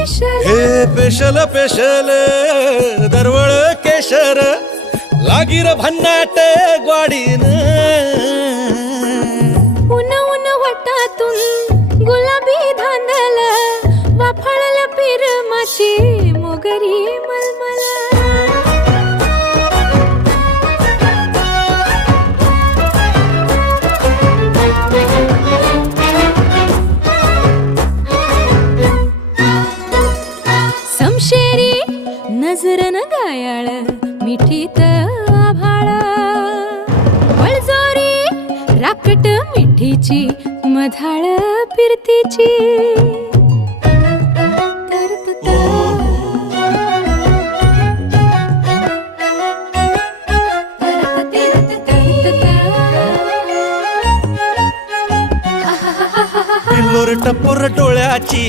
हे special special दरवळ केशर लागीर भन्नाट ग्वाडीन उन उन वटातून गुलाबी धांदल वाफाळल पिरमाची मोगरी मलमल समशेरी नजरन गायाळ मिठीत आभाळ वळजोरी राकट मिठीची मधाळ फिरतीची पिल्लोर टपोर डोळ्याची